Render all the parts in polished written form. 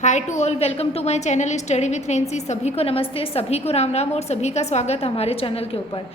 Hi to all, welcome to my channel study with Rency. सभी को नमस्ते, सभी को राम राम और सभी का स्वागत हमारे चैनल के ऊपर।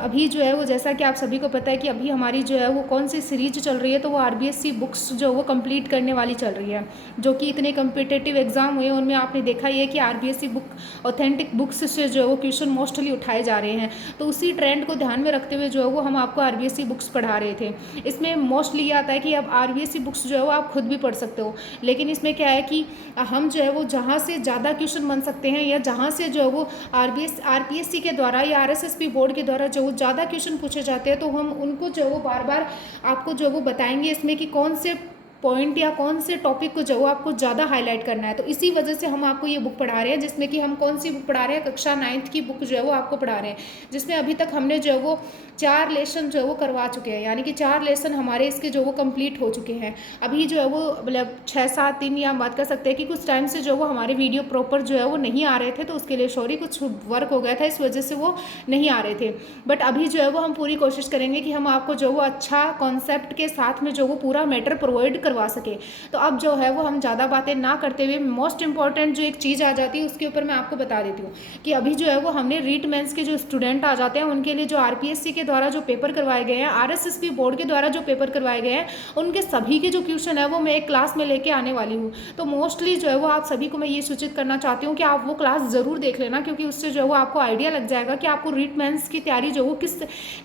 अभी जो है वो, जैसा कि आप सभी को पता है कि अभी हमारी जो है वो कौन सी सीरीज चल रही है, तो वो आरबीएससी बुक्स जो वो कंप्लीट करने वाली चल रही है। जो कि इतने कम्पिटेटिव एग्जाम हुए उनमें आपने देखा ही है कि आरबीएससी बुक ऑथेंटिक बुक्स से जो है वो क्वेश्चन मोस्टली उठाए जा रहे हैं। तो उसी ट्रेंड को ध्यान में रखते हुए जो है वो हम आपको आरबीएससी बुक्स पढ़ा रहे थे। इसमें मोस्टली ये आता है कि अब आरबीएससी बुक्स जो है वो आप खुद भी पढ़ सकते हो, लेकिन इसमें क्या है कि हम जो है वो जहाँ से ज़्यादा क्वेश्चन बन सकते हैं या जहाँ से जो है वो आरपीएससी के द्वारा या आरएसएसबी बोर्ड के द्वारा जो ज़्यादा क्वेश्चन पूछे जाते हैं, तो हम उनको जो है वो बार बार आपको जो है वो बताएंगे इसमें कि कौन से पॉइंट या कौन से टॉपिक को जो आपको ज़्यादा हाईलाइट करना है। तो इसी वजह से हम आपको ये बुक पढ़ा रहे हैं, जिसमें कि हम कौन सी बुक पढ़ा रहे हैं, कक्षा 9th की बुक जो है वो आपको पढ़ा रहे हैं, जिसमें अभी तक हमने जो है वो 4 लेसन जो है वो करवा चुके हैं। यानी कि 4 लेसन हमारे इसके जो वो कंप्लीट हो चुके हैं। अभी जो है वो मतलब 6-7 दिन या हम बात कर सकते हैं कि कुछ टाइम से जो वो हमारे वीडियो प्रॉपर जो है वो नहीं आ रहे थे, तो उसके लिए सॉरी, कुछ वर्क हो गया था, इस वजह से वो नहीं आ रहे थे। बट अभी जो है वो हम पूरी कोशिश करेंगे कि हम आपको जो वो अच्छा कॉन्सेप्ट के साथ में जो वो पूरा मैटर प्रोवाइड करवा सके। तो अब जो है वो हम ज़्यादा बातें ना करते हुए मोस्ट इंपॉर्टेंट जो एक चीज़ आ जाती है उसके ऊपर मैं आपको बता देती हूँ कि अभी जो है वो हमने रीट मेंस के जो स्टूडेंट आ जाते हैं उनके लिए जो आरपीएससी के द्वारा जो पेपर करवाए गए हैं, आरएसएसबी बोर्ड के द्वारा जो पेपर करवाए गए हैं, उनके सभी के जो क्वेश्चन है वो मैं एक क्लास में लेके आने वाली हूँ। तो मोस्टली जो है वो आप सभी को मैं ये सूचित करना चाहती हूँ कि आप वो क्लास ज़रूर देख लेना, क्योंकि उससे जो है वो आपको आइडिया लग जाएगा कि आपको रीट मेंस की तैयारी जो वो किस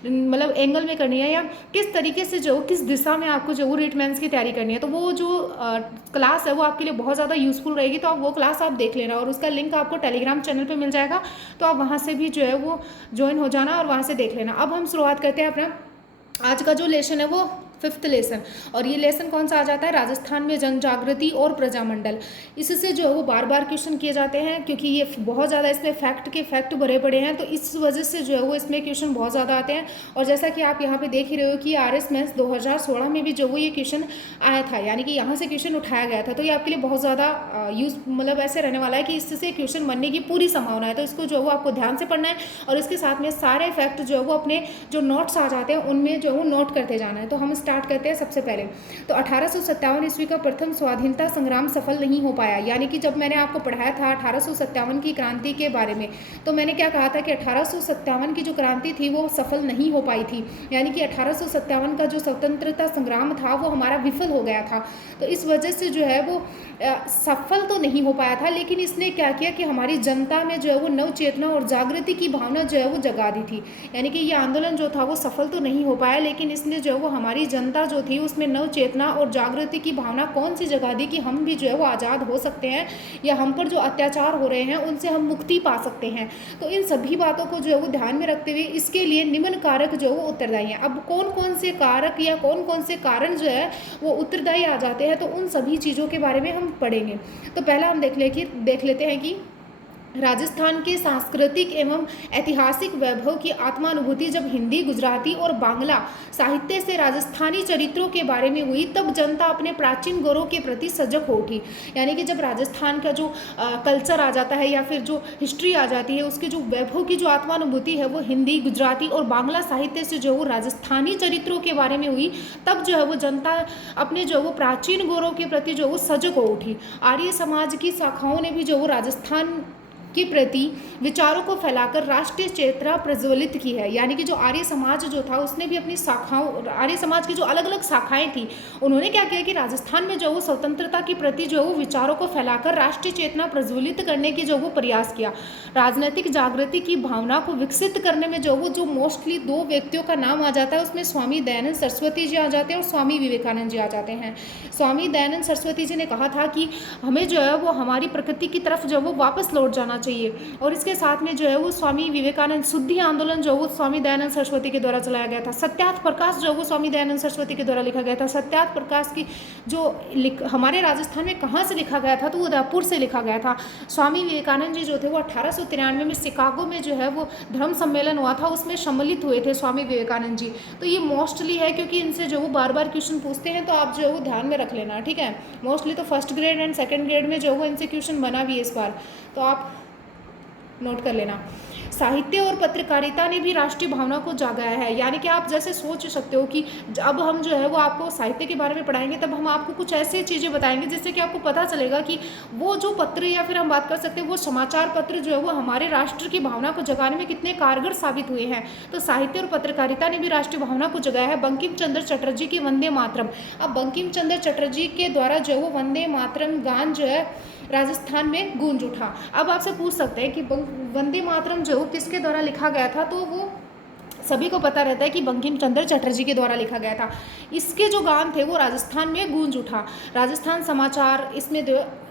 मतलब एंगल में करनी है या किस तरीके से जो किस दिशा में आपको जो वो रीट मेंस की तैयारी करनी है। तो वो जो क्लास है वो आपके लिए बहुत ज़्यादा यूज़फुल रहेगी, तो आप वो क्लास आप देख लेना और उसका लिंक आपको टेलीग्राम चैनल पे मिल जाएगा, तो आप वहाँ से भी जो है वो ज्वाइन हो जाना और वहाँ से देख लेना। अब हम शुरुआत करते हैं अपना आज का जो लेसन है वो 5th लेसन। और ये लेसन कौन सा आ जाता है, राजस्थान में जन जागृति और प्रजामंडल। इससे जो है वो बार बार क्वेश्चन किए जाते हैं, क्योंकि ये बहुत ज़्यादा इसमें फैक्ट भरे पड़े हैं, तो इस वजह से जो है वो इसमें क्वेश्चन बहुत ज़्यादा आते हैं। और जैसा कि आप यहाँ पे देख ही रहे हो कि आरएस मेंस 2016 में भी जो वो ये क्वेश्चन आया था, यानी कि यहाँ से क्वेश्चन उठाया गया था। तो ये आपके लिए बहुत ज़्यादा यूज मतलब ऐसे रहने वाला है कि इससे क्वेश्चन बनने की पूरी संभावना है। तो इसको जो है वो आपको ध्यान से पढ़ना है और इसके साथ में सारे फैक्ट जो है वो अपने जो नोट्स आ जाते हैं उनमें जो है वो नोट करते जाना है। तो हम स्टार्ट करते हैं सबसे पहले। तो 1857 ईस्वी का प्रथम स्वाधीनता संग्राम सफल नहीं हो पाया। यानी कि जब मैंने आपको पढ़ाया था 1857 की क्रांति के बारे में, तो मैंने क्या कहा था कि 1857 की जो क्रांति थी वो सफल नहीं हो पाई थी। यानी कि 1857 का जो स्वतंत्रता संग्राम था वो हमारा विफल हो गया था। तो इस वजह से जो है वो सफल तो नहीं हो पाया था, लेकिन इसने क्या किया कि हमारी जनता में जो है वो नव चेतना और जागृति की भावना जो है वो जगा दी थी। यानी कि ये आंदोलन जो था वो सफल तो नहीं हो पाया, लेकिन इसने जो है वो हमारी जनता जो थी उसमें नव चेतना और जागृति की भावना कौन सी जगा दी कि हम भी जो है वो आज़ाद हो सकते हैं, या हम पर जो अत्याचार हो रहे हैं उनसे हम मुक्ति पा सकते हैं। तो इन सभी बातों को जो है वो ध्यान में रखते हुए इसके लिए निम्न कारक जो है वो उत्तरदायी हैं। अब कौन कौन से कारक या कौन कौन से कारण जो है वो उत्तरदायी आ जाते हैं, तो उन सभी चीज़ों के बारे में हम पढ़ेंगे। तो पहला हम देख लेते हैं कि राजस्थान के सांस्कृतिक एवं ऐतिहासिक वैभव की आत्मानुभूति जब हिंदी, गुजराती और बांग्ला साहित्य से राजस्थानी चरित्रों के बारे में हुई, तब जनता अपने प्राचीन गौरव के प्रति सजग हो उठी। यानी कि जब राजस्थान का जो कल्चर आ जाता है या फिर जो हिस्ट्री आ जाती है, उसके जो वैभव की जो आत्मानुभूति है वो हिंदी, गुजराती और बांग्ला साहित्य से जो वो राजस्थानी चरित्रों के बारे में हुई, तब जो है वो जनता अपने जो वो प्राचीन गौरव के प्रति जो वो सजग हो उठी। आर्य समाज की शाखाओं ने भी जो वो राजस्थान के प्रति विचारों को फैलाकर राष्ट्रीय चेतना प्रज्वलित की है। यानी कि जो आर्य समाज जो था उसने भी अपनी शाखाओं, आर्य समाज की जो अलग अलग शाखाएं थी, उन्होंने क्या किया कि राजस्थान में जो वो स्वतंत्रता के प्रति जो वो विचारों को फैलाकर राष्ट्रीय चेतना प्रज्वलित करने की जो वो प्रयास किया। राजनीतिक जागृति की भावना को विकसित करने में जो मोस्टली 2 व्यक्तियों का नाम आ जाता है, उसमें स्वामी दयानंद सरस्वती जी आ जाते हैं और स्वामी विवेकानंद जी आ जाते हैं। स्वामी दयानंद सरस्वती जी ने कहा था कि हमें जो है वो हमारी प्रकृति की तरफ जो वो वापस लौट जाना चाहिए, और इसके साथ में जो है वो स्वामी विवेकानंद शुद्धि आंदोलन जो वो स्वामी दयानंद सरस्वती के द्वारा चलाया गया था। सत्यार्थ प्रकाश जो वो स्वामी दयानंद सरस्वती के द्वारा लिखा गया था। सत्यार्थ प्रकाश की जो हमारे राजस्थान में कहाँ से लिखा गया था, तो उदयपुर से लिखा गया था। स्वामी विवेकानंद जी जो थे वो 1893 में शिकागो में जो है वो धर्म सम्मेलन हुआ था, उसमें सम्मिलित हुए थे स्वामी विवेकानंद जी। तो ये मोस्टली है क्योंकि इनसे जो वो बार बार क्वेश्चन पूछते हैं, तो आप जो है वो ध्यान में रख लेना, ठीक है। मोस्टली तो first grade and second grade में जो वो इनसे क्वेश्चन बना भी है इस बार, तो आप नोट कर लेना। साहित्य और पत्रकारिता ने भी राष्ट्रीय भावना को जगाया है। यानी कि आप जैसे सोच सकते हो कि अब हम जो है वो आपको साहित्य के बारे में पढ़ाएंगे, तब हम आपको कुछ ऐसी चीज़ें बताएंगे जिससे कि आपको पता चलेगा कि वो जो पत्र, या फिर हम बात कर सकते हैं वो समाचार पत्र जो है वो हमारे राष्ट्र की भावना को जगाने में कितने कारगर साबित हुए हैं। तो साहित्य और पत्रकारिता ने भी राष्ट्रीय भावना को जगाया है। बंकिम चंद्र चटर्जी की वंदे मातरम, अब बंकिम चंद्र चटर्जी के द्वारा जो है वो वंदे मातरम गान जो है राजस्थान में गूंज उठा। अब आपसे पूछ सकते हैं कि वंदे मातरम जो किसके द्वारा लिखा गया था, तो वो सभी को पता रहता है कि बंकिम चंद्र चटर्जी के द्वारा लिखा गया था। इसके जो गान थे वो राजस्थान में गूंज उठा। राजस्थान समाचार, इसमें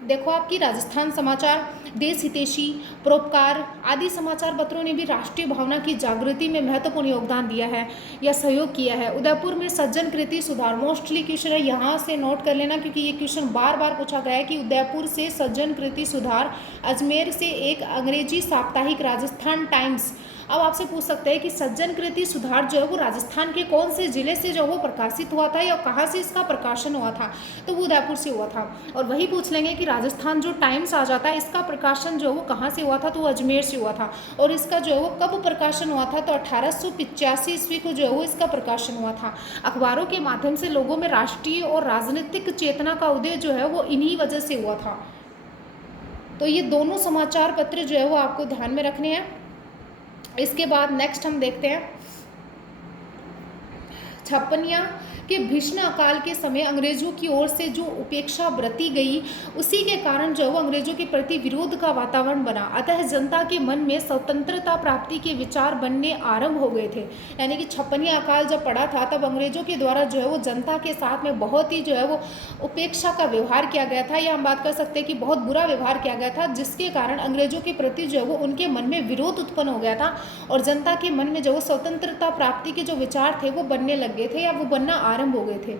देखो आपकी राजस्थान समाचार, देश हितैषी, परोपकार आदि समाचार पत्रों ने भी राष्ट्रीय भावना की जागृति में महत्वपूर्ण योगदान दिया है या सहयोग किया है। उदयपुर में सज्जन कृति सुधार, मोस्टली क्वेश्चन है, यहाँ से नोट कर लेना क्योंकि ये क्वेश्चन बार बार पूछा गया है कि उदयपुर से सज्जन कृति सुधार, अजमेर से एक अंग्रेजी साप्ताहिक राजस्थान टाइम्स। अब आपसे पूछ सकते हैं कि सज्जन कृति सुधार जो है वो राजस्थान के कौन से जिले से जो वो प्रकाशित हुआ था या कहाँ से इसका प्रकाशन हुआ था, तो वो उदयपुर से हुआ था। और वही पूछ लेंगे कि राजस्थान जो टाइम्स आ जाता है इसका प्रकाशन जो है वो कहाँ से हुआ था, तो वो अजमेर से हुआ था। और इसका जो है वो कब प्रकाशन हुआ था, तो 1885 ईस्वी को जो है वो इसका प्रकाशन हुआ था। अखबारों के माध्यम से लोगों में राष्ट्रीय और राजनीतिक चेतना का उदय जो है वो इन्हीं वजह से हुआ था। तो ये दोनों समाचार पत्र जो है वो आपको ध्यान में रखने हैं। इसके बाद नेक्स्ट हम देखते हैं छप्पनिया कि भीषण अकाल के समय अंग्रेजों की ओर से जो उपेक्षा बरती गई उसी के कारण जो वो अंग्रेजों के प्रति विरोध का वातावरण बना, अतः जनता के मन में स्वतंत्रता प्राप्ति के विचार बनने आरंभ हो गए थे। यानी कि छप्पनिया अकाल जब पड़ा था तब अंग्रेजों के द्वारा जो है वो जनता के साथ में बहुत ही जो है वो उपेक्षा का व्यवहार किया गया था, या हम बात कर सकते हैं कि बहुत बुरा व्यवहार किया गया था, जिसके कारण अंग्रेजों के प्रति जो है वो उनके मन में विरोध उत्पन्न हो गया था और जनता के मन में जो वो स्वतंत्रता प्राप्ति के जो विचार थे वो बनने लग गए थे या वो बनना आरंभ हो गए थे।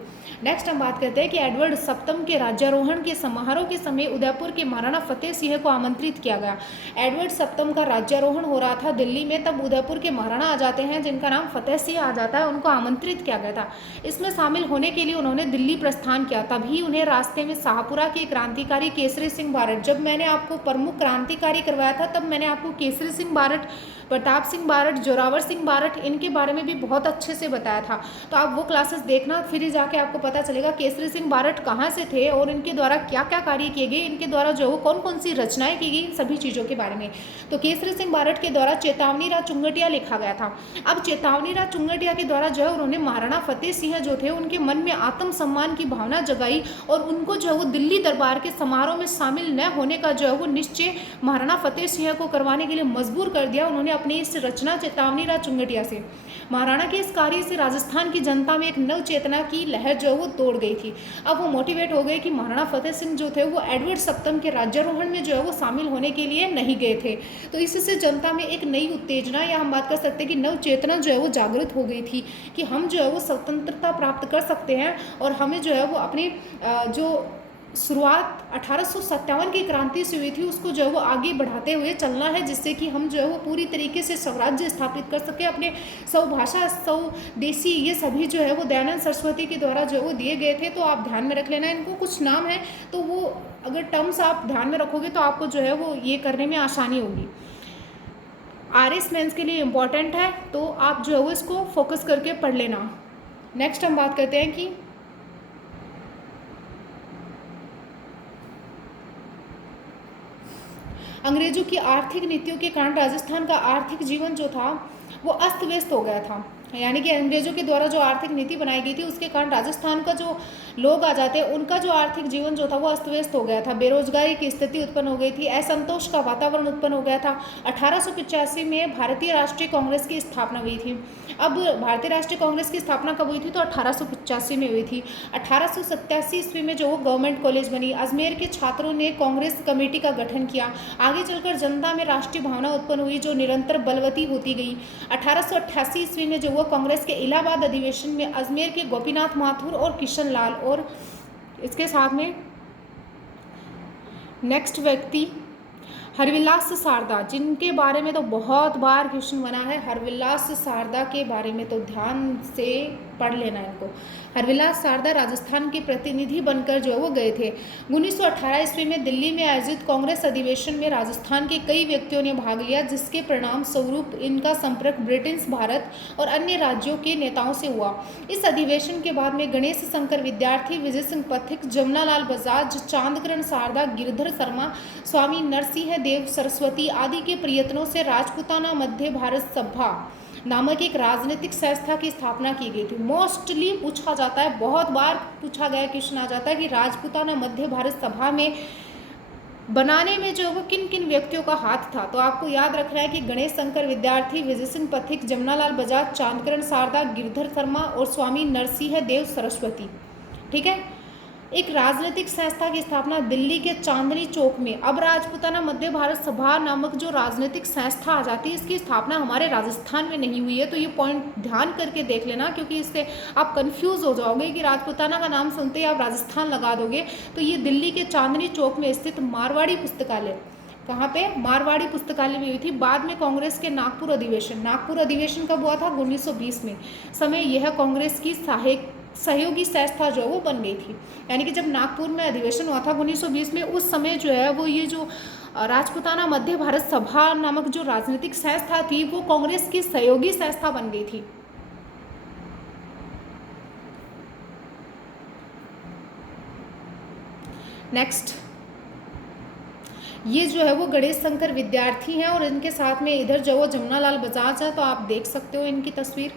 नेक्स्ट हम बात करते हैं कि एडवर्ड सप्तम के राज्यारोहण के समारोह के समय उदयपुर के महाराणा फतेह सिंह को आमंत्रित किया गया। एडवर्ड सप्तम का राज्यारोहण हो रहा था दिल्ली में, तब उदयपुर के महाराणा आ जाते हैं जिनका नाम फतेह सिंह आ जाता है, उनको आमंत्रित किया गया था। इसमें शामिल होने के लिए उन्होंने दिल्ली प्रस्थान किया। तभी उन्हें रास्ते में शाहपुरा के क्रांतिकारी केसरी सिंह बारट, जब मैंने आपको प्रमुख क्रांतिकारी करवाया था तब मैंने आपको केसरी सिंह बारट, प्रताप सिंह बारट, जोरावर सिंह बारट इनके बारे में भी बहुत अच्छे से बताया था। तो आप वो क्लासेस देखना, फिर ही जाके आपको पता चलेगा केसरी सिंह बारट कहाँ से थे और इनके द्वारा क्या क्या कार्य किए गए, इनके द्वारा जो कौन कौन सी रचनाएं की गई, इन सभी चीज़ों के बारे में। तो केसरी सिंह बारट के द्वारा चेतावनी राज चुंगटिया लिखा गया था। अब चेतावनी राज चुंगटिया के द्वारा जो है उन्होंने महाराणा फतेह सिंह जो थे उनके मन में आत्मसम्मान की भावना जगाई और उनको जो है वो दिल्ली दरबार के समारोह में शामिल न होने का जो है वो निश्चय महाराणा फतेह सिंह को करवाने के लिए मजबूर कर दिया उन्होंने अपनी इस रचना चेतावनी राज चुंगटिया से। महाराणा के इस कार्य से राजस्थान की जनता में एक नव चेतना की लहर जो वो तोड़ गई थी। अब वो मोटिवेट हो गए कि महाराणा फतेह सिंह जो थे वो एडवर्ड सप्तम के राज्यारोहण में जो है वो शामिल होने के लिए नहीं गए थे। तो इससे जनता में एक नई उत्तेजना या हम बात कर सकते हैं कि नव चेतना जो है वो जागृत हो गई थी कि हम जो है वो स्वतंत्रता प्राप्त कर सकते हैं और हमें जो है वो अपनी जो शुरुआत 1857 की क्रांति से हुई थी उसको जो है वो आगे बढ़ाते हुए चलना है, जिससे कि हम जो है वो पूरी तरीके से स्वराज्य स्थापित कर सके। अपने स्वभाषा स्वदेशी ये सभी जो है वो दयानंद सरस्वती के द्वारा जो है वो दिए गए थे। तो आप ध्यान में रख लेना, इनको कुछ नाम है तो वो अगर टर्म्स आप ध्यान में रखोगे तो आपको जो है वो ये करने में आसानी होगी। RS मेंस के लिए इम्पॉर्टेंट है तो आप जो है वो इसको फोकस करके पढ़ लेना। नेक्स्ट हम बात करते हैं कि अंग्रेजों की आर्थिक नीतियों के कारण राजस्थान का आर्थिक जीवन जो था वो अस्त व्यस्त हो गया था। यानी कि अंग्रेजों के द्वारा जो आर्थिक नीति बनाई गई थी उसके कारण राजस्थान का जो लोग आ जाते हैं उनका जो आर्थिक जीवन जो था वो अस्त व्यस्त हो गया था। बेरोजगारी की स्थिति उत्पन्न हो गई थी, असंतोष का वातावरण उत्पन्न हो गया था। 1885 में भारतीय राष्ट्रीय कांग्रेस की स्थापना हुई थी। अब भारतीय राष्ट्रीय कांग्रेस की स्थापना कब हुई थी, तो 1885 में हुई थी। 1887 ईस्वी में जो वो गवर्नमेंट कॉलेज बनी। अजमेर के छात्रों ने कांग्रेस कमेटी का गठन किया। आगे चलकर जनता में राष्ट्रीय भावना उत्पन्न हुई जो निरंतर बलवती होती गई। 1888 ईस्वी में जो वो कांग्रेस के इलाहाबाद अधिवेशन में अजमेर के गोपीनाथ माथुर और किशन लाल और इसके साथ में नेक्स्ट व्यक्ति हरविलास शारदा, जिनके बारे में तो बहुत बार क्वेश्चन बना है, हरविलास शारदा के बारे में तो ध्यान से पढ़ लेना इनको। हरविलास शारदा राजस्थान के प्रतिनिधि बनकर जो वो गए थे। 1918 ईस्वी में दिल्ली में आयोजित कांग्रेस अधिवेशन में राजस्थान के कई व्यक्तियों ने भाग लिया, जिसके परिणाम स्वरूप इनका संपर्क ब्रिटेन, भारत और अन्य राज्यों के नेताओं से हुआ। इस अधिवेशन के बाद में गणेश शंकर विद्यार्थी, विजय सिंह पथिक, जमनालाल बजाज, चांदकरण शारदा, गिरधर शर्मा, स्वामी नरसिंह देव सरस्वती आदि के प्रयत्नों से राजपूताना मध्य भारत सभा नामक एक राजनीतिक संस्था की स्थापना की गई थी। मोस्टली पूछा जाता है, बहुत बार पूछा गया क्वेश्चन आ जाता है कि राजपूताना मध्य भारत सभा में बनाने में जो वो किन किन व्यक्तियों का हाथ था। तो आपको याद रखना है कि गणेश शंकर विद्यार्थी, विजय सिंह पथिक, जमनालाल बजाज, चांदकरण शारदा, गिरधर शर्मा और स्वामी नरसिंह देव सरस्वती। ठीक है। एक राजनीतिक संस्था की स्थापना दिल्ली के चांदनी चौक में। अब राजपूताना मध्य भारत सभा नामक जो राजनीतिक संस्था आ जाती है, इसकी स्थापना हमारे राजस्थान में नहीं हुई है। तो ये पॉइंट ध्यान करके देख लेना, क्योंकि इससे आप कंफ्यूज हो जाओगे कि राजपूताना का नाम सुनते ही आप राजस्थान लगा दोगे। तो ये दिल्ली के चांदनी चौक में स्थित मारवाड़ी पुस्तकालय, कहाँ पे, मारवाड़ी पुस्तकालय में हुई थी। बाद में कांग्रेस के नागपुर अधिवेशन कब हुआ था? 1920 में। समय यह कांग्रेस की सहयोगी संस्था जो वो बन गई थी। यानी कि जब नागपुर में अधिवेशन हुआ था 1920 में, उस समय जो है वो ये जो राजपूताना मध्य भारत सभा नामक जो राजनीतिक संस्था थी, वो कांग्रेस की सहयोगी संस्था बन गई थी। नेक्स्ट, ये जो है वो गणेश शंकर विद्यार्थी हैं और इनके साथ में इधर जो वो जमनालाल बजाज है, तो आप देख सकते हो इनकी तस्वीर।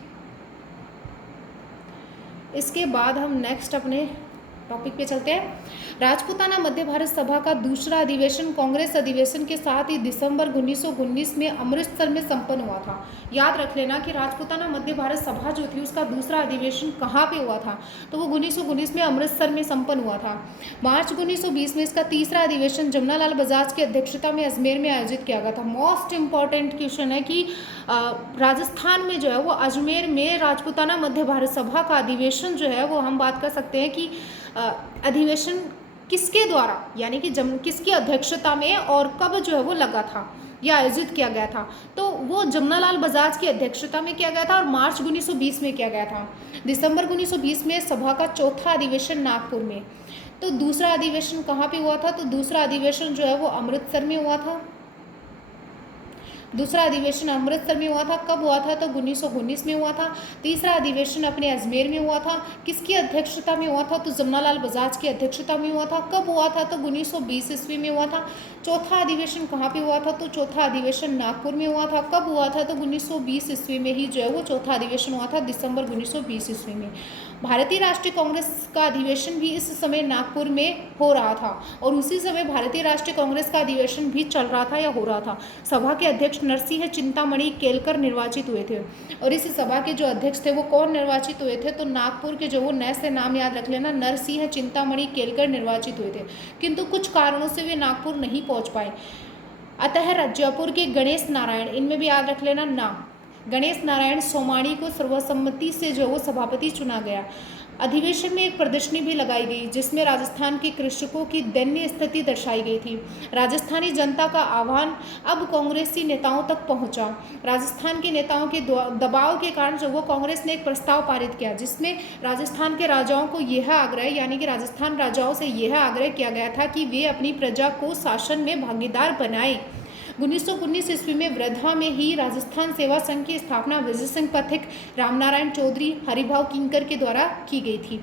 इसके बाद हम नेक्स्ट अपने टॉपिक पे चलते हैं। राजपूताना मध्य भारत सभा का दूसरा अधिवेशन कांग्रेस अधिवेशन के साथ ही दिसंबर 1919 में अमृतसर में संपन्न हुआ था। याद रख लेना कि राजपूताना मध्य भारत सभा जो थी, उसका दूसरा अधिवेशन कहाँ पे हुआ था? तो वो 1919 में अमृतसर में संपन्न हुआ था। मार्च 1920 में इसका तीसरा अधिवेशन जमनालाल बजाज की अध्यक्षता में अजमेर में आयोजित किया गया था। मोस्ट इंपॉर्टेंट क्वेश्चन है कि राजस्थान में जो है वो अजमेर में राजपूताना मध्य भारत सभा का अधिवेशन जो है वो हम बात कर सकते हैं कि अधिवेशन किसके द्वारा, यानी कि किसकी अध्यक्षता में और कब जो है वो लगा था या आयोजित किया गया था? तो वो जमनालाल बजाज की अध्यक्षता में किया गया था और मार्च 1920 में किया गया था। दिसंबर 1920 में सभा का चौथा अधिवेशन नागपुर में। तो दूसरा अधिवेशन कहाँ पे हुआ था? तो दूसरा अधिवेशन जो है वो अमृतसर में हुआ था। दूसरा अधिवेशन अमृतसर में हुआ था। कब हुआ था? तो 1919 में हुआ था। तीसरा अधिवेशन अपने अजमेर में हुआ था। किसकी अध्यक्षता में हुआ था? तो जमनालाल बजाज की अध्यक्षता में हुआ था। कब हुआ था? तो 1920 ईस्वी में हुआ था। चौथा अधिवेशन कहाँ पे हुआ था? तो चौथा अधिवेशन नागपुर में हुआ था। कब हुआ था? तो 1920 ईस्वी में ही जो है वो चौथा अधिवेशन हुआ था, दिसंबर 1920 ईस्वी में। भारतीय राष्ट्रीय कांग्रेस का अधिवेशन भी इस समय नागपुर में हो रहा था और उसी समय भारतीय राष्ट्रीय कांग्रेस का अधिवेशन भी चल रहा था या हो रहा था। सभा के अध्यक्ष नरसिंह चिंतामणि केलकर निर्वाचित हुए थे और इस सभा के जो अध्यक्ष थे वो कौन निर्वाचित हुए थे? तो नागपुर के जो वो नए से नाम याद रख लेना, नरसिंह चिंतामणि केलकर निर्वाचित हुए थे, किंतु कुछ कारणों से वे नागपुर नहीं पहुंच पाए। अतः जयपुर के गणेश नारायण, इनमें भी याद रख लेना ना, गणेश नारायण सोमाणी को सर्वसम्मति से जो वो सभापति चुना गया। अधिवेशन में एक प्रदर्शनी भी लगाई गई जिसमें राजस्थान के कृषकों की दयनीय स्थिति दर्शाई गई थी। राजस्थानी जनता का आह्वान अब कांग्रेसी नेताओं तक पहुंचा। राजस्थान के नेताओं के दबाव के कारण जो वो कांग्रेस ने एक प्रस्ताव पारित किया जिसमें राजस्थान के राजाओं को यह आग्रह, यानी कि राजस्थान राजाओं से यह आग्रह किया गया था कि वे अपनी प्रजा को शासन में भागीदार बनाएं। 1919 ईस्वी में वृद्धा में ही राजस्थान सेवा संघ की स्थापना विजय सिंह पथिक, रामनारायण चौधरी, हरिभाव किंकर के द्वारा की गई थी।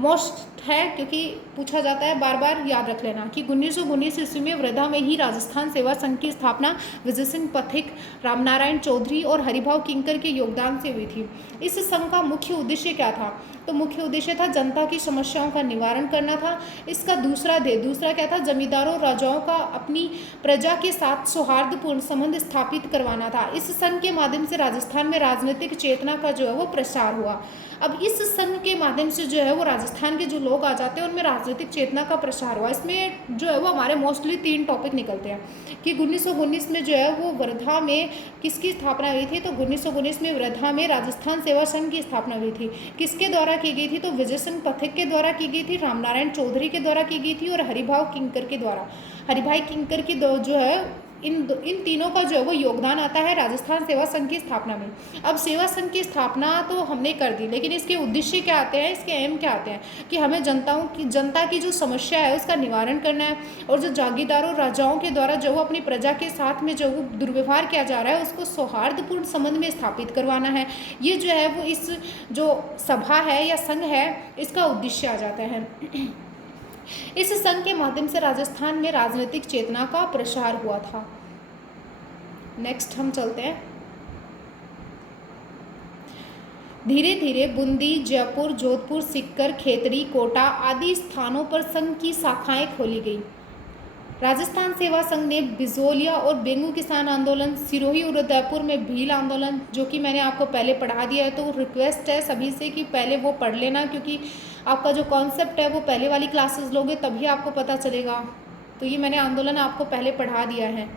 मोस्ट है क्योंकि पूछा जाता है, बार बार याद रख लेना कि 1919 ईस्वी में वृद्धा में ही राजस्थान सेवा संघ की स्थापना विजय सिंह पथिक, रामनारायण चौधरी और हरिभाव किंकर के योगदान से हुई थी। इस संघ का मुख्य उद्देश्य क्या था? तो मुख्य उद्देश्य था जनता की समस्याओं का निवारण करना था। इसका दूसरा क्या था? जमींदारों राजाओं का अपनी प्रजा के साथ सौहार्दपूर्ण संबंध स्थापित करवाना था। इस संघ के माध्यम से राजस्थान में राजनीतिक चेतना का जो है वो प्रसार हुआ। अब इस संघ के माध्यम से जो है वो राजस्थान के जो लोग आ जाते हैं उनमें राजनीतिक चेतना का प्रसार हुआ। इसमें जो है वो हमारे मोस्टली 3 टॉपिक निकलते हैं कि 1919 में जो है वो वर्धा में किसकी स्थापना हुई थी? तो 1919 में वर्धा में राजस्थान सेवा संघ की स्थापना हुई थी। किसके द्वारा की गई थी? तो विजय सिंह पथिक के द्वारा की गई थी, रामनारायण चौधरी के द्वारा की गई थी और हरिभाव किंकर के द्वारा। हरिभाई किंकर की जो है इन तीनों का जो है वो योगदान आता है राजस्थान सेवा संघ की स्थापना में। अब सेवा संघ की स्थापना तो हमने कर दी, लेकिन इसके उद्देश्य क्या आते हैं, इसके एम क्या आते हैं कि हमें जनता की जो समस्या है उसका निवारण करना है, और जो जागीरदारों राजाओं के द्वारा जो वो अपनी प्रजा के साथ में जो वो दुर्व्यवहार किया जा रहा है उसको सौहार्दपूर्ण संबंध में स्थापित करवाना है। ये जो है वो इस जो सभा है या संघ है इसका उद्देश्य आ जाता है। इस संघ के माध्यम से राजस्थान में राजनीतिक चेतना का प्रसार हुआ था। नेक्स्ट हम चलते हैं। धीरे धीरे बूंदी, जयपुर, जोधपुर, सीकर, खेतड़ी, कोटा आदि स्थानों पर संघ की शाखाएं खोली गई। राजस्थान सेवा संघ ने बिजोलिया और बेंगू किसान आंदोलन, सिरोही और उदयपुर में भील आंदोलन, जो कि मैंने आपको पहले पढ़ा दिया है, तो रिक्वेस्ट है सभी से कि पहले वो पढ़ लेना, क्योंकि आपका जो कॉन्सेप्ट है वो पहले वाली क्लासेस लोगे तभी आपको पता चलेगा। तो ये मैंने आंदोलन आपको पहले पढ़ा दिया है,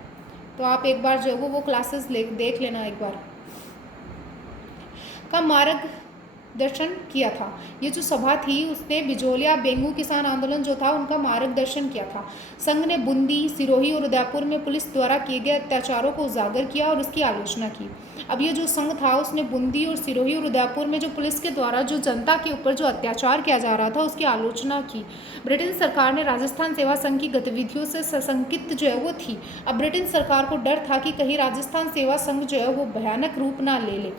तो आप एक बार जो है वो क्लासेस देख लेना एक बार। का मार्ग दर्शन किया था। ये जो सभा थी उसने बिजोलिया बेंगू किसान आंदोलन जो था उनका मार्गदर्शन किया था। संघ ने बूंदी, सिरोही और उदयपुर में पुलिस द्वारा किए गए अत्याचारों को उजागर किया और उसकी आलोचना की। अब ये जो संघ था उसने बूंदी और सिरोही और उदयपुर में जो पुलिस के द्वारा जो जनता के ऊपर जो अत्याचार किया जा रहा था उसकी आलोचना की। ब्रिटेन सरकार ने राजस्थान सेवा संघ की गतिविधियों से सशंकित जो है वो थी। अब ब्रिटेन सरकार को डर था कि कहीं राजस्थान सेवा संघ जो है वो भयानक रूप ना ले ले।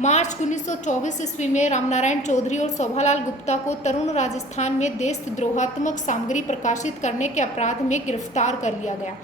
मार्च 1924 ईस्वी में रामनारायण चौधरी और शोभालाल गुप्ता को तरुण राजस्थान में देशद्रोहात्मक सामग्री प्रकाशित करने के अपराध में गिरफ्तार कर लिया गया।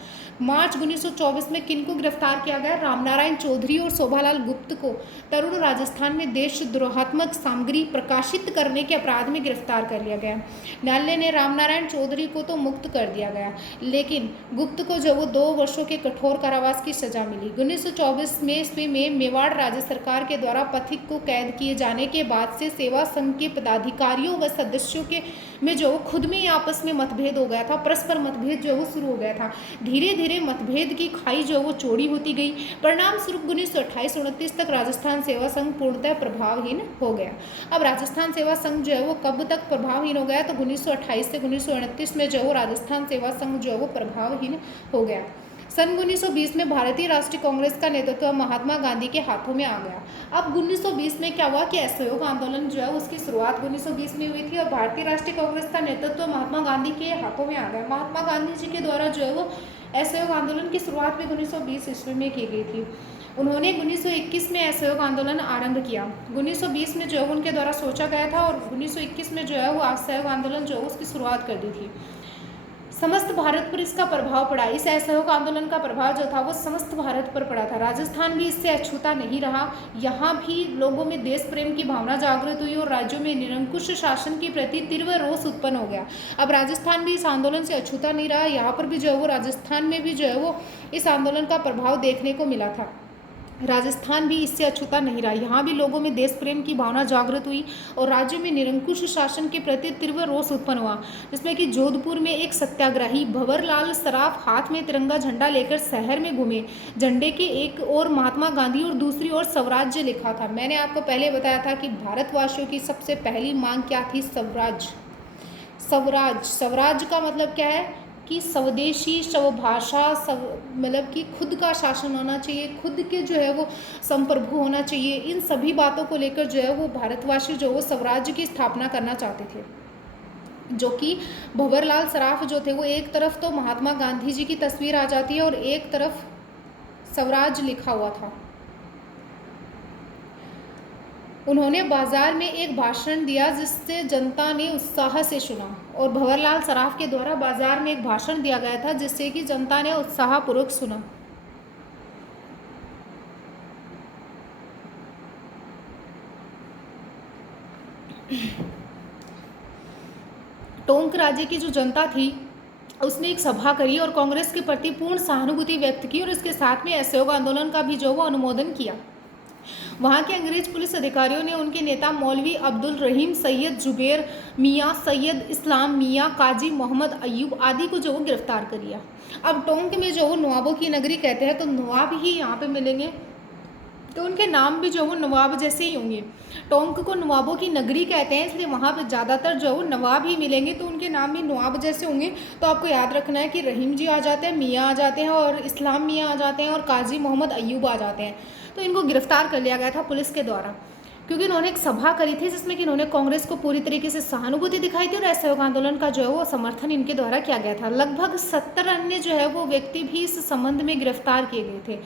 मार्च 1924 में किनको गिरफ्तार किया गया? रामनारायण चौधरी और शोभालाल गुप्त को तरुण राजस्थान में देशद्रोहात्मक सामग्री प्रकाशित करने के अपराध में गिरफ्तार कर लिया गया। न्यायालय ने रामनारायण चौधरी को तो मुक्त कर दिया गया, लेकिन गुप्त को जो वो 2 वर्षों के कठोर कारावास की सजा मिली। 1924 में ईस्वी में मेवाड़ राज्य सरकार के द्वारा पथिक को कैद किए जाने के बाद से सेवा संघ के पदाधिकारियों व सदस्यों के में जो खुद में आपस में मतभेद हो गया था, परस्पर मतभेद जो वो शुरू हो गया था। धीरे धीरे मतभेद की खाई जो वो चौड़ी होती गई। परिणाम स्वरूप 1928-29 तक राजस्थान सेवा संघ पूर्णतः प्रभावहीन हो गया। अब राजस्थान सेवा संघ जो है वो कब तक प्रभावहीन हो गया? तो 1928 से 1929 में जो वो राजस्थान सेवा संघ जो है वो प्रभावहीन हो गया। सन 1920 में भारतीय राष्ट्रीय कांग्रेस का नेतृत्व महात्मा गांधी के हाथों में आ गया। अब 1920 में क्या हुआ कि असहयोग आंदोलन जो है उसकी शुरुआत 1920 में हुई थी और भारतीय राष्ट्रीय कांग्रेस का नेतृत्व महात्मा गांधी के हाथों में आ गया। महात्मा गांधी जी के द्वारा जो है वो असहयोग आंदोलन की शुरुआत भी 1920 ईस्वी में की गई थी। उन्होंने 1921 में असहयोग आंदोलन आरंभ किया। 1920 में जो है उनके द्वारा सोचा गया था और 1921 में जो है वो असहयोग आंदोलन जो है उसकी शुरुआत कर दी थी। समस्त भारत पर इसका प्रभाव पड़ा। इस असहयोग आंदोलन का प्रभाव जो था वो समस्त भारत पर पड़ा था। राजस्थान भी इससे अछूता नहीं रहा। यहाँ भी लोगों में देश प्रेम की भावना जागृत हुई और राज्यों में निरंकुश शासन के प्रति तीव्र रोष उत्पन्न हो गया। अब राजस्थान भी इस आंदोलन से अछूता नहीं रहा। यहाँ पर भी जो है वो राजस्थान में भी जो है वो इस आंदोलन का प्रभाव देखने को मिला था। राजस्थान भी इससे अछूता नहीं रहा। यहाँ भी लोगों में देश प्रेम की भावना जागृत हुई और राज्य में निरंकुश शासन के प्रति तीव्र रोष उत्पन्न हुआ, जिसमें कि जोधपुर में एक सत्याग्रही भंवरलाल सराफ हाथ में तिरंगा झंडा लेकर शहर में घूमे। झंडे के एक ओर महात्मा गांधी और दूसरी ओर स्वराज्य लिखा था। मैंने आपको पहले बताया था कि भारतवासियों की सबसे पहली मांग क्या थी? स्वराज। स्वराज का मतलब क्या है कि स्वदेशी, स्वभाषा, मतलब कि खुद का शासन होना चाहिए, खुद के जो है वो संप्रभु होना चाहिए। इन सभी बातों को लेकर जो है वो भारतवासी जो वो स्वराज्य की स्थापना करना चाहते थे, जो कि भंवरलाल सराफ जो थे वो एक तरफ तो महात्मा गांधी जी की तस्वीर आ जाती है और एक तरफ स्वराज लिखा हुआ था। उन्होंने बाजार में एक भाषण दिया जिससे जनता ने उत्साह से सुना, और भंवरलाल सराफ के द्वारा बाजार में एक भाषण दिया गया था जिससे कि जनता ने उत्साहपूर्वक सुना। टोंक राज्य की जो जनता थी उसने एक सभा करी और कांग्रेस के प्रति पूर्ण सहानुभूति व्यक्त की और इसके साथ में असहयोग आंदोलन का भी जो वो अनुमोदन किया। वहाँ के अंग्रेज पुलिस अधिकारियों ने उनके नेता मौलवी अब्दुल रहीम, सैयद जुबैर मियाँ, सैयद इस्लाम मियाँ, काजी मोहम्मद अय्यूब आदि को जो वो गिरफ्तार कर लिया। अब टोंक में जो वो नवाबों की नगरी कहते हैं, तो नवाब ही यहाँ पे मिलेंगे। तो उनके नाम भी जो वो नवाब जैसे ही होंगे। टोंक को नवाबों की नगरी कहते हैं, इसलिए वहाँ पे ज़्यादातर जो वो नवाब ही मिलेंगे, तो उनके नाम भी नवाब जैसे होंगे। तो आपको याद रखना है कि रहीम जी आ जाते हैं, मियाँ आ जाते हैं, और इस्लाम मियाँ आ जाते हैं, और काजी मोहम्मद अय्यूब आ जाते हैं। तो इनको गिरफ्तार कर लिया गया था पुलिस के द्वारा, क्योंकि इन्होंने एक सभा करी थी जिसमें कि इन्होंने कांग्रेस को पूरी तरीके से सहानुभूति दिखाई थी, और असहयोग आंदोलन का जो है वो समर्थन इनके द्वारा किया गया था। लगभग 70 अन्य जो है वो व्यक्ति भी इस संबंध में गिरफ्तार किए गए थे।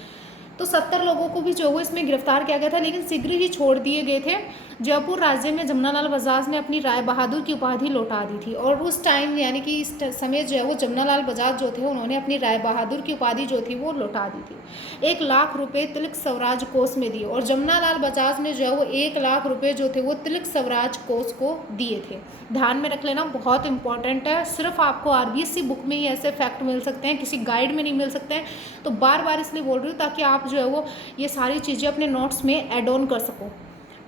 तो 70 लोगों को भी जो वो इसमें गिरफ्तार किया गया था, लेकिन शीघ्र ही छोड़ दिए गए थे। जयपुर राज्य में जमनालाल बजाज ने अपनी राय बहादुर की उपाधि लौटा दी थी, और उस टाइम यानी कि इस समय जो है वो जमनालाल बजाज जो थे उन्होंने अपनी राय बहादुर की उपाधि जो थी वो लौटा दी थी। 1 लाख रुपए तिलक स्वराज कोष में दिए, और जमनालाल बजाज ने जो है वो 1 लाख रुपए जो थे वो तिलक स्वराज कोष को दिए थे। ध्यान में रख लेना, बहुत इंपॉर्टेंट है। सिर्फ आपको आरबीएससी बुक में ही ऐसे फैक्ट मिल सकते हैं, किसी गाइड में नहीं मिल सकते हैं। तो बार बार इसलिए बोल रही हूँ ताकि आप जो है वो ये सारी चीज़ें अपने नोट्स में ऐड ऑन कर सको।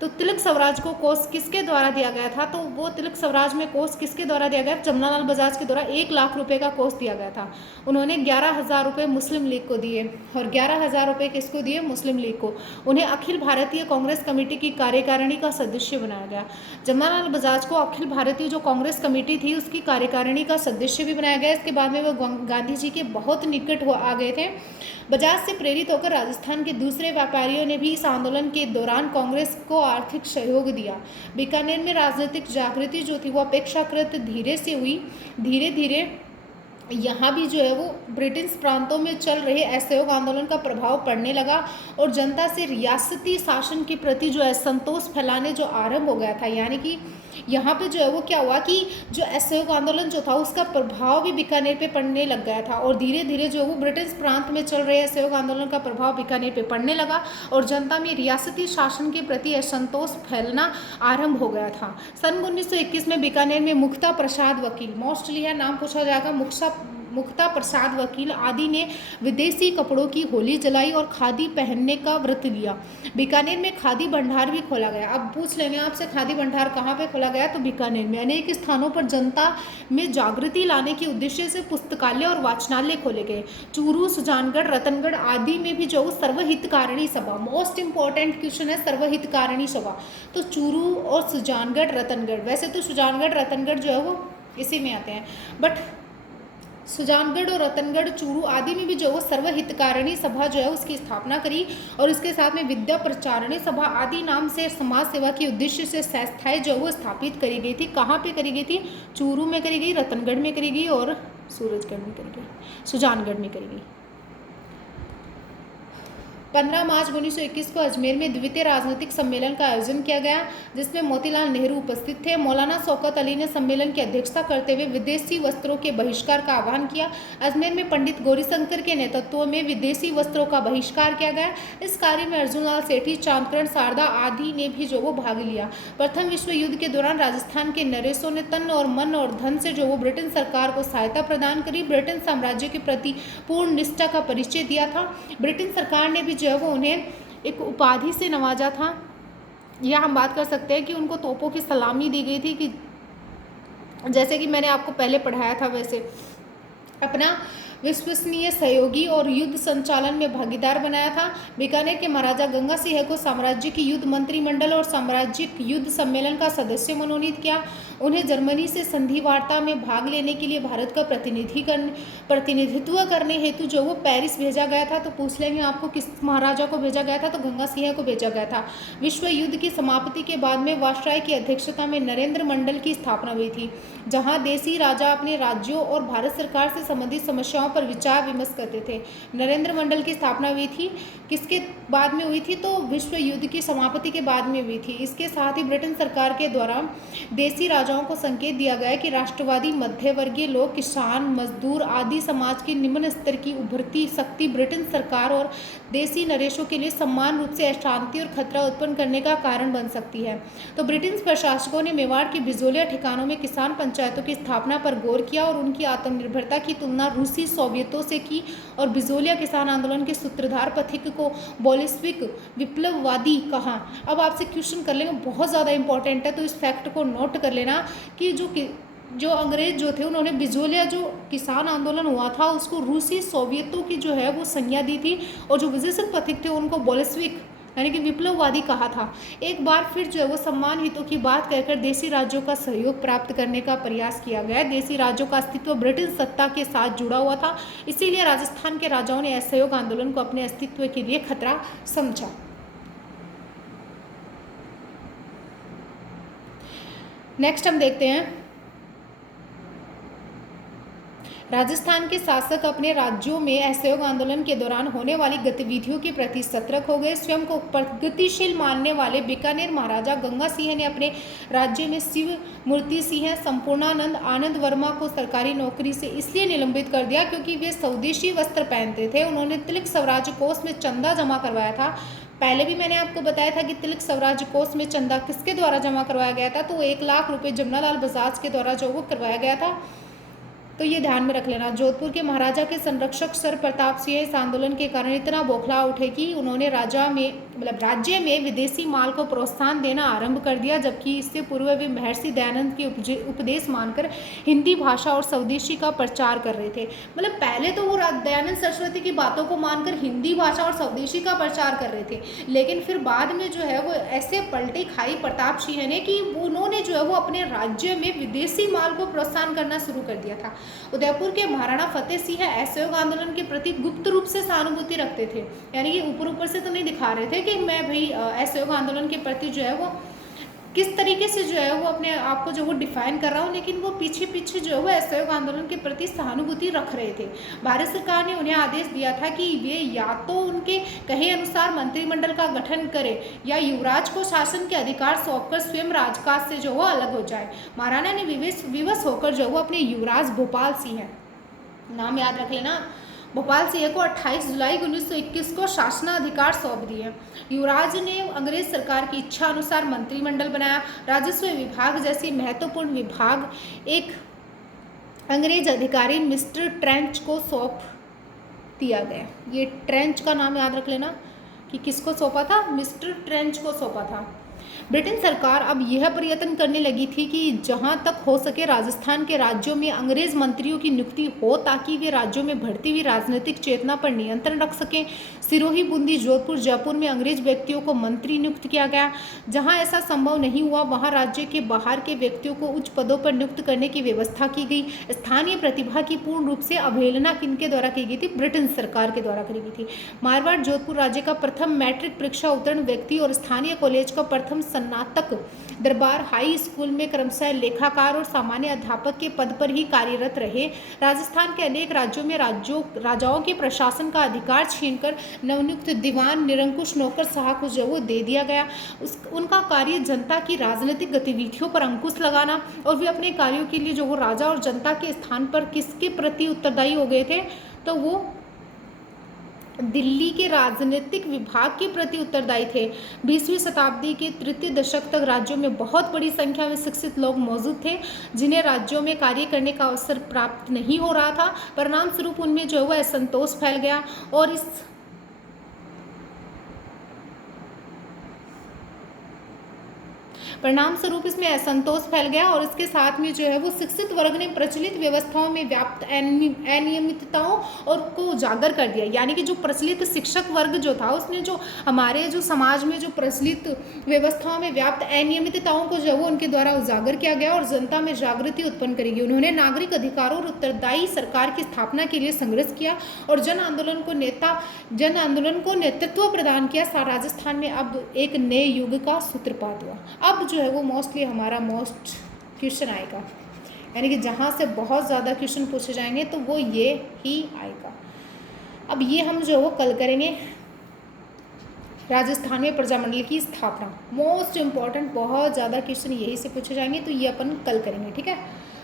तो तिलक स्वराज को कोष किसके द्वारा दिया गया था? तो वो तिलक स्वराज में कोष किसके द्वारा दिया गया? जमनालाल बजाज के द्वारा 1 लाख रुपए का कोष दिया गया था। उन्होंने 11,000 रुपये मुस्लिम लीग को दिए, और 11,000 रुपये किसको दिए? मुस्लिम लीग को। उन्हें अखिल भारतीय कांग्रेस कमेटी की कार्यकारिणी का सदस्य बनाया गया। जमनालाल बजाज को अखिल भारतीय जो कांग्रेस कमेटी थी उसकी कार्यकारिणी का सदस्य भी बनाया गया। इसके बाद में वो गांधी जी के बहुत निकट आ गए थे। बजाज से प्रेरित होकर राजस्थान के दूसरे व्यापारियों ने भी इस आंदोलन के दौरान कांग्रेस को आर्थिक सहयोग दिया। बीकानेर में राजनीतिक जागृति जो थी वो अपेक्षाकृत धीरे से हुई। धीरे धीरे यहाँ भी जो है वो ब्रिटिश प्रांतों में चल रहे असहयोग आंदोलन का प्रभाव पड़ने लगा, और जनता से रियासती शासन के प्रति जो है संतोष फैलाने जो आरंभ हो गया था। यानी कि यहाँ पे जो है वो क्या हुआ कि जो असहयोग आंदोलन जो था उसका प्रभाव भी बीकानेर पे पड़ने लग गया था, और धीरे धीरे जो वो ब्रिटिश प्रांत में चल रहे असहयोग आंदोलन का प्रभाव बीकानेर पे पड़ने लगा, और जनता में रियासती शासन के प्रति असंतोष फैलना आरंभ हो गया था। सन 1921 में बीकानेर में मुक्ता प्रसाद वकील, मोस्टली है नाम पूछा जाएगा, मुक्ता प्रसाद वकील आदि ने विदेशी कपड़ों की होली जलाई और खादी पहनने का व्रत लिया। बीकानेर में खादी भंडार भी खोला गया। अब पूछ लेंगे आपसे खादी भंडार कहाँ पे खोला गया? तो बीकानेर में। अनेक स्थानों पर जनता में जागृति लाने के उद्देश्य से पुस्तकालय और वाचनालय खोले गए। चूरू, सुजानगढ़, रतनगढ़ आदि में भी जो सर्वहितकारिणी सभा, मोस्ट इंपॉर्टेंट क्वेश्चन है सर्वहितकारिणी सभा। तो चूरू और सुजानगढ़, रतनगढ़, वैसे तो सुजानगढ़ रतनगढ़ जो है वो इसी में आते हैं, बट सुजानगढ़ और रतनगढ़, चूरू आदि में भी जो वो सर्वहितकारिणी सभा जो है उसकी स्थापना करी, और इसके साथ में विद्या प्रचारिणी सभा आदि नाम से समाज सेवा के उद्देश्य से संस्थाएं जो वो स्थापित करी गई थी। कहाँ पे करी गई थी? चूरू में करी गई, रतनगढ़ में करी गई, और सूरजगढ़ में करी गई, सुजानगढ़ में करी गई। 15 मार्च 1921 को अजमेर में द्वितीय राजनीतिक सम्मेलन का आयोजन किया गया, जिसमें मोतीलाल नेहरू उपस्थित थे। मौलाना शौकत अली ने सम्मेलन की अध्यक्षता करते हुए विदेशी वस्त्रों के बहिष्कार का आह्वान किया। अजमेर में पंडित गौरीशंकर के नेतृत्व में विदेशी वस्त्रों का बहिष्कार किया गया। इस कार्य में अर्जुन लाल सेठी, चांदकरण शारदा आदि ने भी जो वो भाग लिया। प्रथम विश्व युद्ध के दौरान राजस्थान के नरेशों ने तन और मन और धन से जो वो ब्रिटेन सरकार को सहायता प्रदान करी। ब्रिटेन साम्राज्य के प्रति पूर्ण निष्ठा का परिचय दिया था। ब्रिटेन सरकार ने भी जो है वो उन्हें एक उपाधि से नवाजा था। यह हम बात कर सकते हैं कि उनको तोपों की सलामी दी गई थी, कि जैसे कि मैंने आपको पहले पढ़ाया था वैसे अपना विश्वसनीय सहयोगी और युद्ध संचालन में भागीदार बनाया था। बीकानेर के महाराजा गंगा सिंह को साम्राज्य की युद्ध मंत्रिमंडल और साम्राज्यिक युद्ध सम्मेलन का सदस्य मनोनीत किया। उन्हें जर्मनी से संधि वार्ता में भाग लेने के लिए भारत का प्रतिनिधित्व करने हेतु जो वो पेरिस भेजा गया था। तो पूछ लेंगे आपको किस महाराजा को भेजा गया था? तो गंगा सिंह को भेजा गया था। विश्व युद्ध की समाप्ति के बाद में वायसराय की अध्यक्षता में नरेंद्र मंडल की स्थापना हुई थी, जहाँ देशी राजा अपने राज्यों और भारत सरकार से संबंधित समस्याओं पर विचार विमर्श करते थे। नरेंद्र मंडल की स्थापना हुई थी, किसके बाद में हुई थी? तो विश्व युद्ध की समाप्ति के बाद में हुई थी। इसके साथ ही ब्रिटेन सरकार के द्वारा देशी राजाओं को संकेत दिया गया कि राष्ट्रवादी, मध्यवर्गीय लोग, किसान, मजदूर आदि समाज की निम्न स्तर की उभरती शक्ति ब्रिटेन सरकार और देशी नरेशों के लिए समान रूप से अशांति और खतरा उत्पन्न करने का कारण बन सकती है। तो ब्रिटिश प्रशासकों ने मेवाड़ के बिजोलिया ठिकानों में किसान पंचायतों की स्थापना पर गौर किया और उनकी आत्मनिर्भरता की तुलना रूसी सोवियतों से की, और बिजोलिया किसान आंदोलन के सूत्रधार पथिक को बोल्शेविक विप्लववादी कहा। अब आपसे क्वेश्चन कर लेंगे, बहुत ज़्यादा इंपॉर्टेंट है, तो इस फैक्ट को नोट कर लेना कि जो अंग्रेज जो थे उन्होंने बिजोलिया जो किसान आंदोलन हुआ था उसको रूसी सोवियतों की जो है वो संज्ञा दी थी, और जो विजयसिंह पथिक थे उनको बोल्शेविक यानी कि विप्लववादी कहा था। एक बार फिर जो है वो सम्मान हितों की बात कहकर देसी राज्यों का सहयोग प्राप्त करने का प्रयास किया गया। देसी राज्यों का अस्तित्व ब्रिटिश सत्ता के साथ जुड़ा हुआ था, इसीलिए राजस्थान के राजाओं ने असहयोग आंदोलन को अपने अस्तित्व के लिए खतरा समझा। नेक्स्ट हम देखते हैं, राजस्थान के शासक अपने राज्यों में असहयोग आंदोलन के दौरान होने वाली गतिविधियों के प्रति सतर्क हो गए। स्वयं को प्रगतिशील मानने वाले बीकानेर महाराजा गंगा सिंह ने अपने राज्य में शिव मूर्ति सिंह संपूर्णानंद आनंद वर्मा को सरकारी नौकरी से इसलिए निलंबित कर दिया क्योंकि वे स्वदेशी वस्त्र पहनते थे। उन्होंने तिलक स्वराज कोष में चंदा जमा करवाया था। पहले भी मैंने आपको बताया था कि तिलक स्वराज कोष में चंदा किसके द्वारा जमा करवाया गया था, तो 1 लाख रुपए जमनालाल बजाज के द्वारा जो वो करवाया गया था, तो ये ध्यान में रख लेना। जोधपुर के महाराजा के संरक्षक सर प्रताप सिंह इस आंदोलन के कारण इतना बौखला उठे कि उन्होंने राज्य में विदेशी माल को प्रोत्साहन देना आरंभ कर दिया, जबकि इससे पूर्व वे महर्षि दयानंद के उपदेश मानकर हिंदी भाषा और स्वदेशी का प्रचार कर रहे थे। मतलब पहले तो वो दयानंद सरस्वती की बातों को मानकर हिंदी भाषा और स्वदेशी का प्रचार कर रहे थे, लेकिन फिर बाद में जो है वो ऐसे पलटी खाई प्रताप सिंह ने कि उन्होंने जो है वो अपने राज्य में विदेशी माल को प्रोत्साहन करना शुरू कर दिया था। उदयपुर के महाराणा फतेह सिंह असहयोग आंदोलन के प्रति गुप्त रूप से सहानुभूति रखते थे, यानी कि ऊपर से तो नहीं दिखा रहे थे कि मैं भाई असहयोग आंदोलन के प्रति जो है वो किस तरीके से जो है वो अपने आप को जो वो डिफाइन कर रहा हूँ, लेकिन वो पीछे जो है वो असहयोग आंदोलन के प्रति सहानुभूति रख रहे थे। भारत सरकार ने उन्हें आदेश दिया था कि वे या तो उनके कहे अनुसार मंत्रिमंडल का गठन करें या युवराज को शासन के अधिकार सौंपकर स्वयं राजकाज से जो वो अलग हो जाए। महाराणा ने विवश होकर जो वो अपने युवराज भोपाल सिंह, नाम याद रख लेना, भोपाल सिंह को 28 जुलाई 1921 को शासनाधिकार सौंप दिए। युवराज ने अंग्रेज सरकार की इच्छा अनुसार मंत्रिमंडल बनाया। राजस्व विभाग जैसी महत्वपूर्ण विभाग एक अंग्रेज अधिकारी मिस्टर ट्रेंच को सौंप दिया गया। ये ट्रेंच का नाम याद रख लेना कि किसको सौंपा था, मिस्टर ट्रेंच को सौंपा था। ब्रिटेन सरकार अब यह प्रयत्न करने लगी थी कि जहां तक हो सके राजस्थान के राज्यों में अंग्रेज मंत्रियों की नियुक्ति हो ताकि वे राज्यों में बढ़ती हुई राजनीतिक चेतना पर नियंत्रण रख सकें। सिरोही, बूंदी, जोधपुर, जयपुर में अंग्रेज व्यक्तियों को मंत्री नियुक्त किया गया। जहां ऐसा संभव नहीं हुआ वहां राज्य के बाहर के व्यक्तियों को उच्च पदों पर नियुक्त करने की व्यवस्था की गई। स्थानीय प्रतिभा की पूर्ण रूप से अवहेलना किनके द्वारा की गई थी, ब्रिटेन सरकार के द्वारा करी गई थी। मारवाड़ जोधपुर राज्य का प्रथम मैट्रिक परीक्षा उत्तीर्ण व्यक्ति और स्थानीय कॉलेज का प्रथम स्नातक दरबार हाई स्कूल में क्रमशः लेखाकार और सामान्य अध्यापक के पद पर ही कार्यरत रहे। राजस्थान के अनेक राज्यों में राजाओं के प्रशासन का अधिकार छीनकर नवनियुक्त दीवान, निरंकुश नौकरशाह को जो वो दे दिया गया। उनका कार्य जनता की राजनीतिक गतिविधियों पर अंकुश लगाना, और वे अपने कार्यों के लिए जो वो राजा और जनता के स्थान पर किसके प्रति उत्तरदायी हो गए थे, तो वो दिल्ली के राजनीतिक विभाग के प्रति उत्तरदायी थे। 20वीं शताब्दी के तृतीय दशक तक राज्यों में बहुत बड़ी संख्या में शिक्षित लोग मौजूद थे जिन्हें राज्यों में कार्य करने का अवसर प्राप्त नहीं हो रहा था। परिणाम स्वरूप उनमें जो है वह असंतोष फैल गया और इस परिणाम स्वरूप इसमें असंतोष फैल गया और इसके साथ में जो है वो शिक्षित वर्ग ने प्रचलित व्यवस्थाओं में व्याप्त अनियमितताओं और को उजागर कर दिया। यानी कि जो प्रचलित शिक्षक वर्ग जो था उसने जो हमारे जो समाज में जो प्रचलित व्यवस्थाओं में व्याप्त अनियमितताओं को जो वो उनके द्वारा उजागर किया गया और जनता में जागृति उत्पन्न करेगी। उन्होंने नागरिक अधिकारों और उत्तरदायी सरकार की स्थापना के लिए संघर्ष किया और जन आंदोलन को नेतृत्व प्रदान किया। राजस्थान में अब एक नए युग का सूत्रपात हुआ। अब जो है वो मोस्टली हमारा मोस्ट क्वेश्चन आएगा, यानी कि जहाँ से बहुत ज़्यादा क्वेश्चन पूछे जाएंगे तो वो ये ही आएगा। अब ये हम जो वो कल करेंगे, राजस्थान में प्रजामंडल की स्थापना, मोस्ट इम्पॉर्टेंट, बहुत ज़्यादा क्वेश्चन यही से पूछे जाएंगे, तो ये अपन कल करेंगे। ठीक है,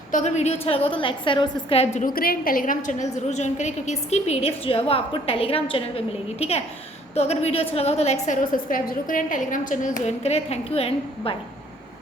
तो अगर वीडियो अच्छा लगा तो लाइक, शेयर और सब्सक्राइब जरूर करें। टेलीग्राम चैनल जरूर ज्वाइन करें क्योंकि इसकी PDF जो है वो आपको टेलीग्राम चैनल पर मिलेगी। ठीक है, तो अगर वीडियो अच्छा लगा तो लाइक, शेयर और सब्सक्राइब जरूर करें, टेलीग्राम चैनल ज्वाइन करें। Thank you and bye.